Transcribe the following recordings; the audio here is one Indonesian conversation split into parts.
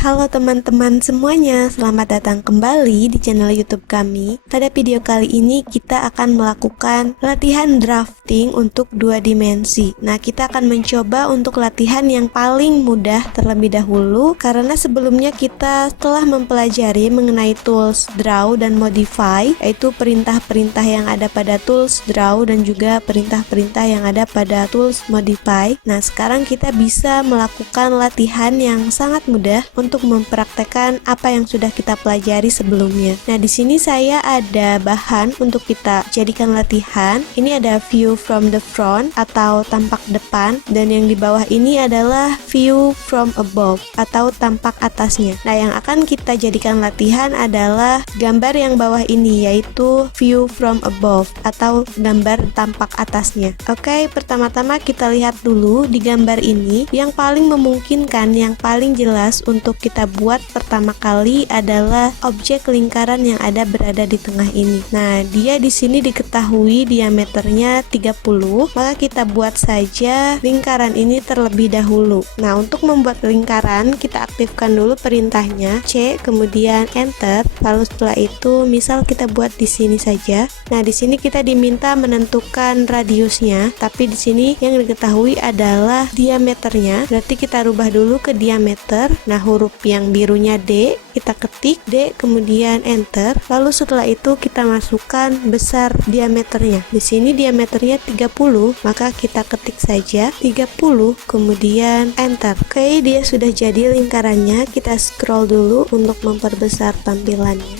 Halo teman-teman semuanya, selamat datang kembali di channel YouTube kami. Pada video kali ini kita akan melakukan latihan drafting untuk 2 dimensi. Nah, kita akan mencoba untuk latihan yang paling mudah terlebih dahulu, karena sebelumnya kita telah mempelajari mengenai tools draw dan modify, yaitu perintah-perintah yang ada pada tools draw dan juga perintah-perintah yang ada pada tools modify. Nah, sekarang kita bisa melakukan latihan yang sangat mudah untuk mempraktekkan apa yang sudah kita pelajari sebelumnya. Nah, di sini saya ada bahan untuk kita jadikan latihan. Ini ada view from the front atau tampak depan, dan yang di bawah ini adalah view from above atau tampak atasnya. Nah, yang akan kita jadikan latihan adalah gambar yang bawah ini, yaitu view from above atau gambar tampak atasnya. Oke, pertama-tama kita lihat dulu di gambar ini. Yang paling memungkinkan, yang paling jelas untuk kita buat pertama kali adalah objek lingkaran yang berada di tengah ini. Nah, dia di sini diketahui diameternya 30, maka kita buat saja lingkaran ini terlebih dahulu. Nah, untuk membuat lingkaran kita aktifkan dulu perintahnya C, kemudian enter. Lalu setelah itu misal kita buat di sini saja. Nah, di sini kita diminta menentukan radiusnya, tapi di sini yang diketahui adalah diameternya. Berarti kita rubah dulu ke diameter. Nah, huruf yang birunya D, kita ketik D, kemudian enter. Lalu setelah itu kita masukkan besar diameternya. Di sini diameternya 30, maka kita ketik saja 30, kemudian enter. Oke, dia sudah jadi lingkarannya. Kita scroll dulu untuk memperbesar tampilannya.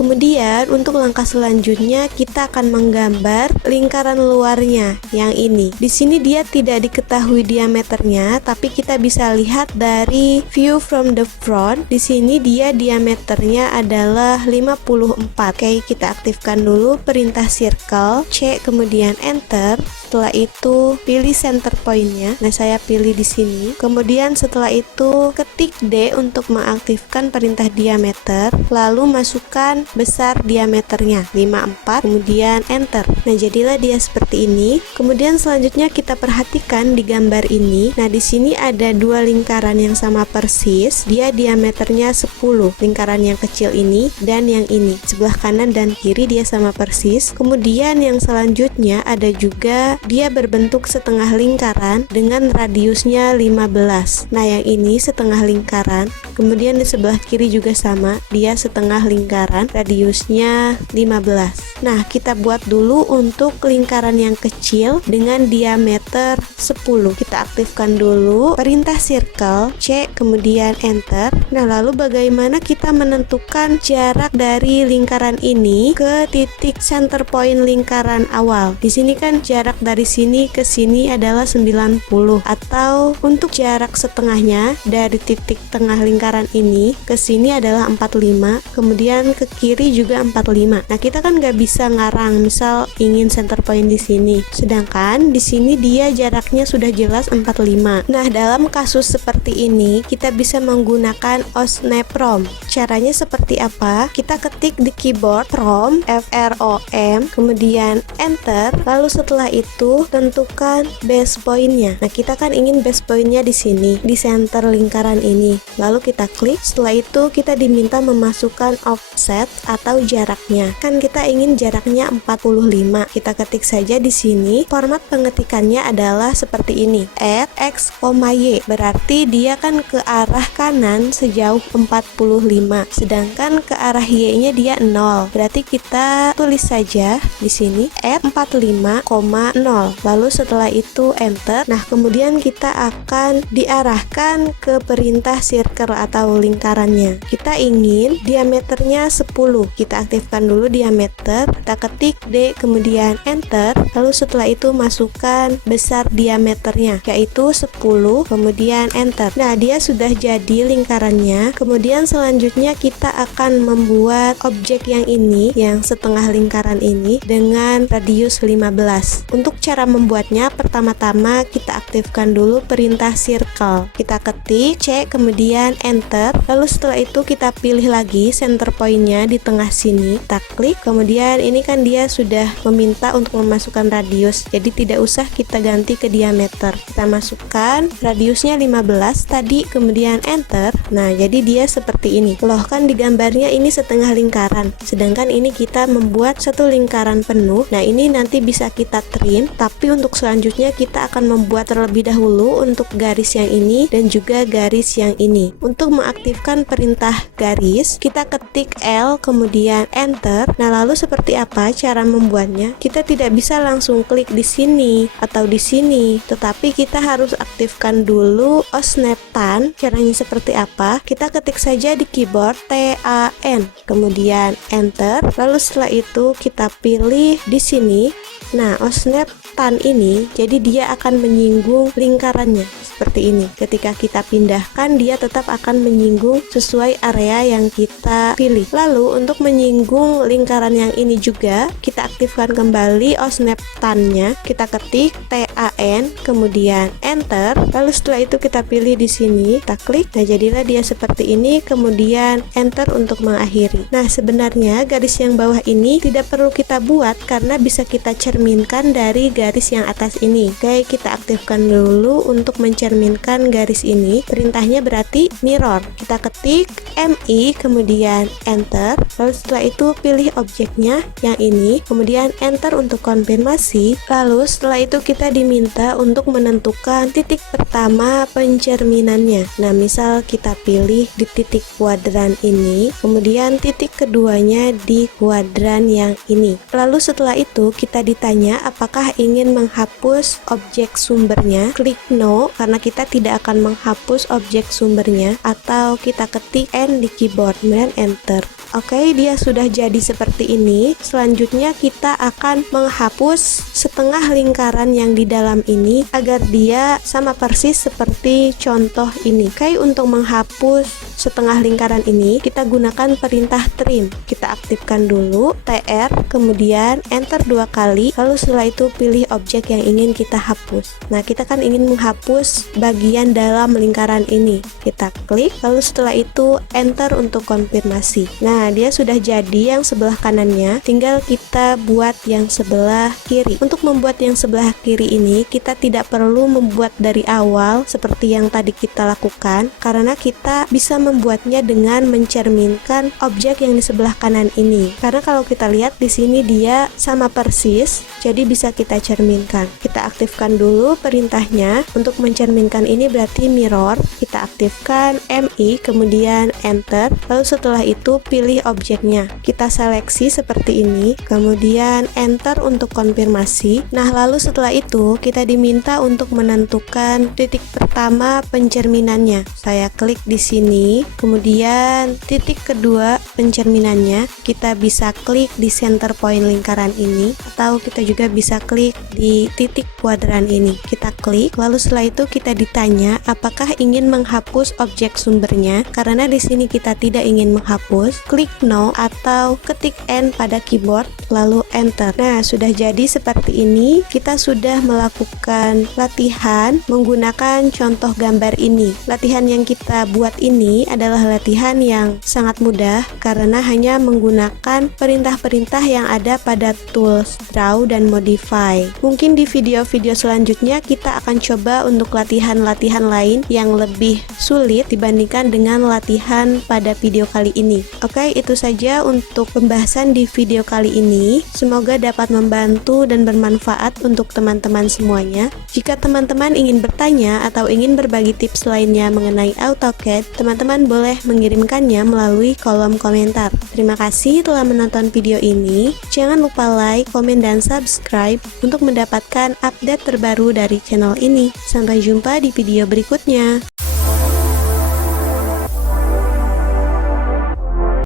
Kemudian untuk langkah selanjutnya kita akan menggambar lingkaran luarnya yang ini. Di sini dia tidak diketahui diameternya, tapi kita bisa lihat dari view from the front. Di sini dia diameternya adalah 54. Oke, kita aktifkan dulu perintah circle C, kemudian enter. Setelah itu pilih center point-nya. Nah, saya pilih di sini. Kemudian setelah itu ketik D untuk mengaktifkan perintah diameter, lalu masukkan besar diameternya 54, kemudian enter. Nah, jadilah dia seperti ini. Kemudian selanjutnya kita perhatikan di gambar ini. Nah, di sini ada dua lingkaran yang sama persis. Dia diameternya 10. Lingkaran yang kecil ini dan yang ini. Sebelah kanan dan kiri dia sama persis. Kemudian yang selanjutnya ada juga dia berbentuk setengah lingkaran dengan radiusnya 15. Nah, yang ini setengah lingkaran. Kemudian di sebelah kiri juga sama, dia setengah lingkaran, radiusnya 15. Nah, kita buat dulu untuk lingkaran yang kecil dengan diameter 10. Kita aktifkan dulu perintah circle C, kemudian enter. Nah, lalu bagaimana kita menentukan jarak dari lingkaran ini ke titik center point lingkaran awal? Di sini kan jarak dari sini ke sini adalah 90, atau untuk jarak setengahnya dari titik tengah lingkaran ini ke sini adalah 45, kemudian ke kiri juga 45. Nah, kita kan nggak bisa ngarang, misal ingin center point di sini, sedangkan di sini dia jaraknya sudah jelas 45. Nah, dalam kasus seperti ini kita bisa menggunakan osnaprom. Caranya seperti apa? Kita ketik di keyboard from FROM, kemudian enter. Lalu setelah itu tentukan base point-nya. Nah, kita kan ingin base point-nya di sini, di center lingkaran ini. Lalu kita klik. Setelah itu kita diminta memasukkan offset atau jaraknya. Kan kita ingin jaraknya 45. Kita ketik saja di sini. Format pengetikannya adalah seperti ini. Add x, y. Berarti dia kan ke arah kanan sejauh 45. Sedangkan ke arah y-nya dia 0. Berarti kita tulis saja di sini add 45,0. Lalu setelah itu enter. Nah, kemudian kita akan diarahkan ke perintah circle atau lingkarannya. Kita ingin diameternya 10. Kita aktifkan dulu diameter. Kita ketik D, kemudian enter. Lalu setelah itu masukkan besar diameternya, yaitu 10, kemudian enter. Nah, dia sudah jadi lingkarannya. Kemudian selanjutnya kita akan membuat objek yang ini, yang setengah lingkaran ini dengan radius 15. Untuk cara membuatnya, pertama-tama kita aktifkan dulu perintah circle. Kita ketik C, kemudian enter. Lalu setelah itu kita pilih lagi center point-nya di tengah sini, kita klik. Kemudian ini kan dia sudah meminta untuk memasukkan radius, jadi tidak usah kita ganti ke diameter. Kita masukkan radiusnya 15 tadi, kemudian enter. Nah, jadi dia seperti ini. Loh, kan di gambarnya ini setengah lingkaran, sedangkan ini kita membuat satu lingkaran penuh. Nah, ini nanti bisa kita trim, tapi untuk selanjutnya kita akan membuat terlebih dahulu untuk garis yang ini dan juga garis yang ini. Untuk mengaktifkan perintah garis, kita ketik L kemudian enter. Nah, lalu seperti apa cara membuatnya? Kita tidak bisa langsung klik di sini atau di sini, tetapi kita harus aktifkan dulu OSNAP TAN. Caranya seperti apa? Kita ketik saja di keyboard TAN, kemudian enter. Lalu setelah itu kita pilih di sini. Nah, OSNAP TAN ini jadi dia akan menyinggung lingkarannya seperti ini. Ketika kita pindahkan, dia tetap akan menyinggung sesuai area yang kita pilih. Lalu untuk menyinggung lingkaran yang ini juga, kita aktifkan kembali OSNAP TAN-nya. Kita ketik TAN, kemudian enter. Lalu setelah itu kita pilih di sini, kita klik. Nah, jadilah dia seperti ini, kemudian enter untuk mengakhiri. Nah, sebenarnya garis yang bawah ini tidak perlu kita buat karena bisa kita cerminkan dari garis yang atas ini. Oke, kita aktifkan dulu untuk mencerminkan garis ini. Perintahnya berarti mirror. Kita ketik MI, kemudian enter. Lalu setelah itu pilih objeknya yang ini, kemudian enter untuk konfirmasi. Lalu setelah itu kita diminta untuk menentukan titik pertama pencerminannya. Nah, misal kita pilih di titik kuadran ini, kemudian titik keduanya di kuadran yang ini. Lalu setelah itu kita ditanya apakah ingin menghapus objek sumbernya. Klik no karena kita tidak akan menghapus objek sumbernya, atau kita ketik N di keyboard kemudian enter. Oke, dia sudah jadi seperti ini. Selanjutnya kita akan menghapus setengah lingkaran yang di dalam ini agar dia sama persis seperti contoh ini. Oke, untuk menghapus setengah lingkaran ini kita gunakan perintah trim. Kita aktifkan dulu TR, kemudian enter 2 kali. Lalu setelah itu pilih objek yang ingin kita hapus. Nah, kita kan ingin menghapus bagian dalam lingkaran ini. Kita klik, lalu setelah itu enter untuk konfirmasi. Nah, dia sudah jadi yang sebelah kanannya, tinggal kita buat yang sebelah kiri. Untuk membuat yang sebelah kiri ini, kita tidak perlu membuat dari awal seperti yang tadi kita lakukan, karena kita bisa membuatnya dengan mencerminkan objek yang di sebelah kanan ini. Karena kalau kita lihat di sini dia sama persis, jadi bisa kita cerminkan. Kita aktifkan dulu perintahnya. Untuk mencerminkan ini berarti mirror. Kita aktifkan MI, kemudian enter. Lalu setelah itu pilih objeknya. Kita seleksi seperti ini, kemudian enter untuk konfirmasi. Nah, lalu setelah itu kita diminta untuk menentukan titik pertama pencerminannya. Saya klik di sini, kemudian titik kedua pencerminannya. Kita bisa klik di center point lingkaran ini, atau kita juga bisa klik di titik kuadran ini. Kita klik, lalu setelah itu kita ditanya apakah ingin menghapus objek sumbernya. Karena di sini kita tidak ingin menghapus, klik no atau ketik N pada keyboard lalu enter. Nah, sudah jadi seperti ini. Kita sudah melakukan latihan menggunakan contoh gambar ini. Latihan yang kita buat ini adalah latihan yang sangat mudah karena hanya menggunakan perintah-perintah yang ada pada tools draw dan modify. Mungkin di video-video selanjutnya kita akan coba untuk latihan-latihan lain yang lebih sulit dibandingkan dengan latihan pada video kali ini. Oke, itu saja untuk pembahasan di video kali ini. Semoga dapat membantu dan bermanfaat untuk teman-teman semuanya. Jika teman-teman ingin bertanya atau ingin berbagi tips lainnya mengenai AutoCAD, teman-teman boleh mengirimkannya melalui kolom komentar. Terima kasih telah menonton video ini. Jangan lupa like, komen, dan subscribe untuk mendapatkan update terbaru dari channel ini. Sampai jumpa di video berikutnya.